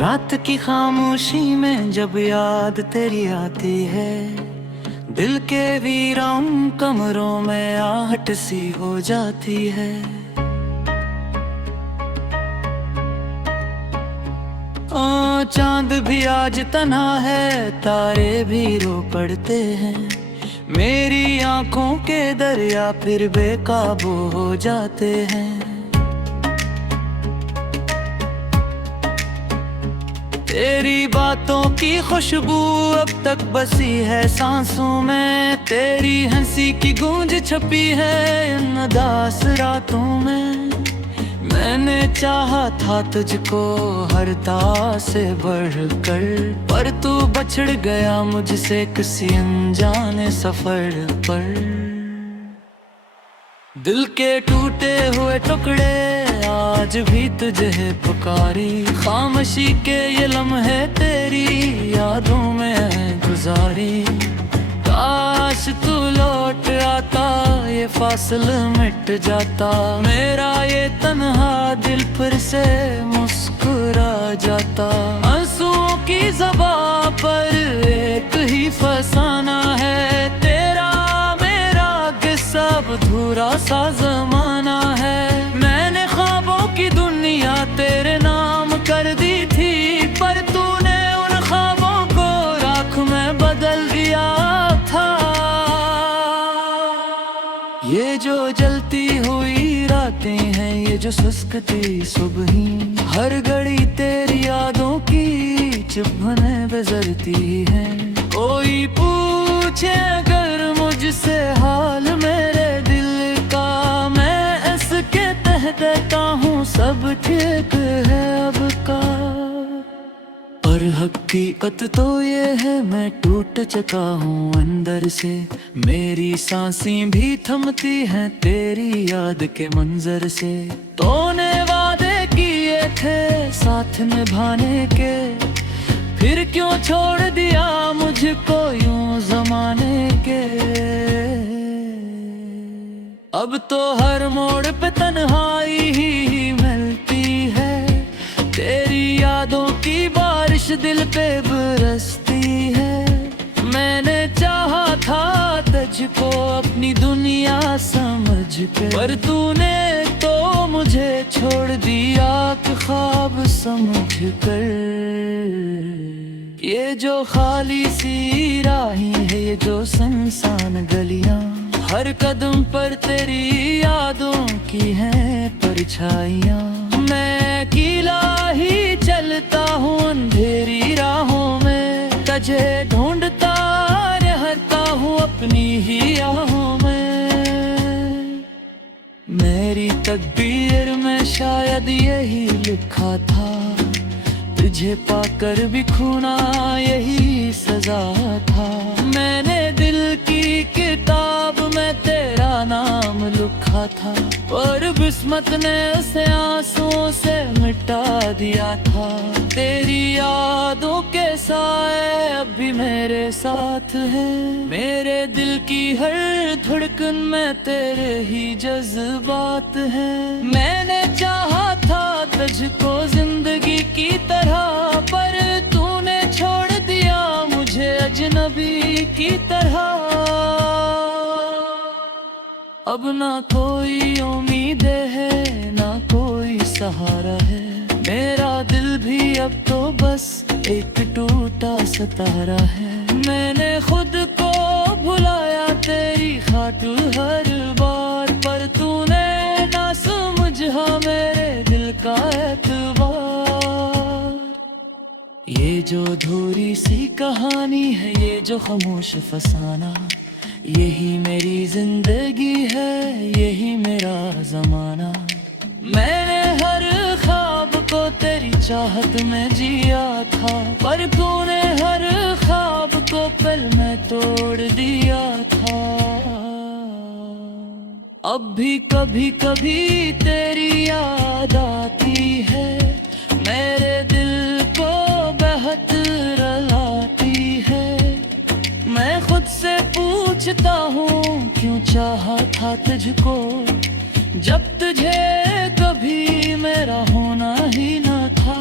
रात की खामोशी में जब याद तेरी आती है, दिल के वीरान कमरों में आहट सी हो जाती है। ओ चांद भी आज तन्हा है, तारे भी रो पड़ते हैं, मेरी आंखों के दरिया फिर बेकाबू हो जाते हैं। तेरी बातों की खुशबू अब तक बसी है सांसों में, तेरी हंसी की गूंज छपी है इन उदास रातों में। मैंने चाहा था तुझको हर ताह से बढ़कर, पर तू बछड़ गया मुझसे किसी अनजाने सफर पर। दिल के टूटे हुए टुकड़े आज भी तुझे पुकारी, खामोशी के ये लम्हे तेरी यादों में गुजारी। काश तू लौट आता, ये फासला मिट जाता, मेरा ये तन्हा दिल फिर से मुस्कुरा जाता। आंसुओं की ज़बां पर एक ही फसाना है, तेरा मेरा किस्सा अधूरा सा ज़माना है। मैंने ख्वाबों की दुनिया तेरे नाम कर दी थी, पर तूने उन ख्वाबों को राख में बदल दिया था। ये जो जलती हुई रातें हैं, ये जो सुस्कती सुबहें, हर घड़ी तेरी यादों की चुभने गुजरती है। कोई पूछे अगर मुझसे हाल मेरे दिल का, मैं इसके कह देता हूँ सब ठीक है अब का। और हकीकत तो ये है मैं टूट चुका हूँ अंदर से, मेरी सांसें भी थमती हैं तेरी याद के मंजर से। तूने वादे किए थे साथ निभाने के, फिर क्यों छोड़ दिया मुझको यूं जमाने के। अब तो हर मोड़ पे तन्हाई ही मिलती है, तेरी यादों की बारिश दिल पे बरसती है। मैंने चाहा था तुझको अपनी दुनिया समझ के, पर तूने तो मुझे छोड़ दिया ख्वाब समझ कर। ये जो खाली सी राहें है, ये जो सुनसान गलियां, हर कदम पर तेरी यादों की हैं परछाइयां। मैं अकेला ही चलता हूँ अंधेरी राहों में, तुझे ढूंढता रहता हूँ अपनी ही आहों में। मेरी तकदीर में शायद यही लिखा था, तुझे पाकर भी खोना यही सजा था। मैंने दिल की किताब में तेरा नाम लिखा था, पर किस्मत ने उसे आंसुओं से मिटा दिया था। तेरी यादों के साए अब भी मेरे साथ हैं, मेरे दिल की हर धड़कन में तेरे ही जज्बात हैं। मैंने चाहा था तुझको जिंदगी की तरह, पर तूने छोड़ दिया मुझे अजनबी की तरह। अब ना कोई उम्मीद है ना कोई सहारा है, मेरा दिल भी अब तो बस एक टूटा सितारा है। मैंने खुद को भुलाया तेरी खातिर हर बार, पर तूने ना समझा मेरे दिल का एतबार। ये जो अधूरी सी कहानी है, ये जो खामोश फसाना, यही मेरी जिंदगी है, यही मेरा जमाना। मैंने हर ख्वाब को तेरी चाहत में जिया था, पर तूने हर ख्वाब को पल में तोड़ दिया था। अब भी कभी कभी तेरी याद आती है, मेरे दिल को बहुत रुलाती है। मैं खुद से पूछता हूँ क्यों चाहा था तुझको, जब तुझे कभी मेरा होना ही न था।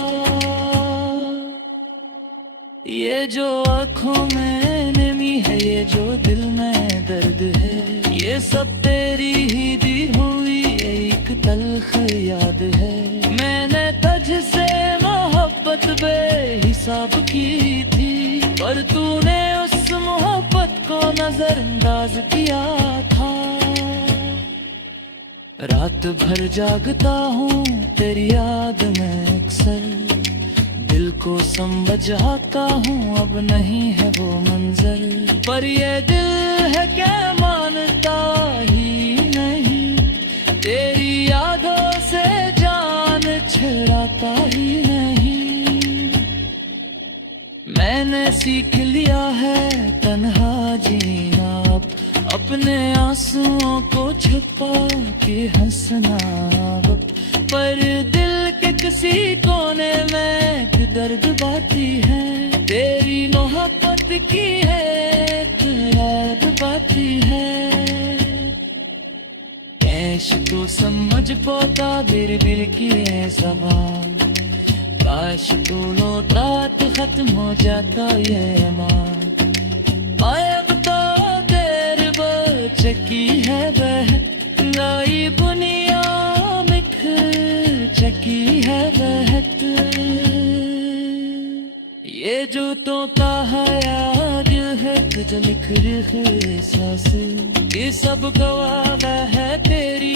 ये जो आँखों में नमी है, ये जो दिल में दर्द है, ये सब तेरी ही दी हुई एक तल्ख याद है। मैंने तुझसे मोहब्बत बेहिसाब की थी, पर तूने उस मोहब्बत को नजरअंदाज किया था। रात भर जागता हूँ तेरी याद में अक्सर, दिल को समझाता हूँ अब नहीं है वो मंजर, पर ये दिल है क्या मानता ही नहीं, तेरी यादों से जान छुड़ाता ही नहीं। मैंने सीख लिया है तन्हा जीना, अब अपने आंसुओं को छुपा के हंसना अब, पर दिल के किसी कोने में दर्द बाती है, तेरी मोहब्बत की है याद बाती है। कैश तो समझ पाता बिर बिर की है ज़बान, काश तो लौटा तो खत्म हो जाता ये अमान। अब तो देर बचकी है वह लाई बुनिया बिखर चकी है बहक, ये जो तोता है याद है तुझ लिख रहे सांस, ये सब गवाह है तेरी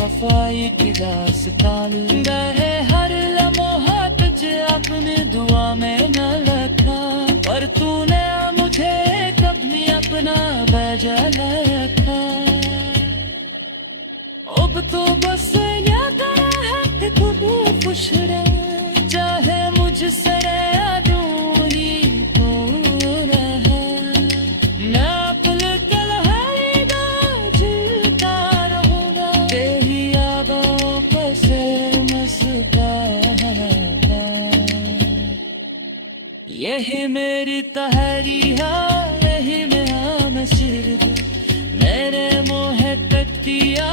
वफाई की दास्तान। रहे हर लम्हा तुझे अपनी दुआ में न रखा, पर तूने मुझे कभी अपना भेजा रखा। अब तो बस याद है कि खुद खुश रहे, चाहे मुझसे दूरी तो रहे, मैं अपने कलहरी झूलता रहूंगा, तेरी यादों पर से मस्ता रहता। यही मेरी तहरी है, यही मेरा मस्जिद, मेरे मुँह तक दिया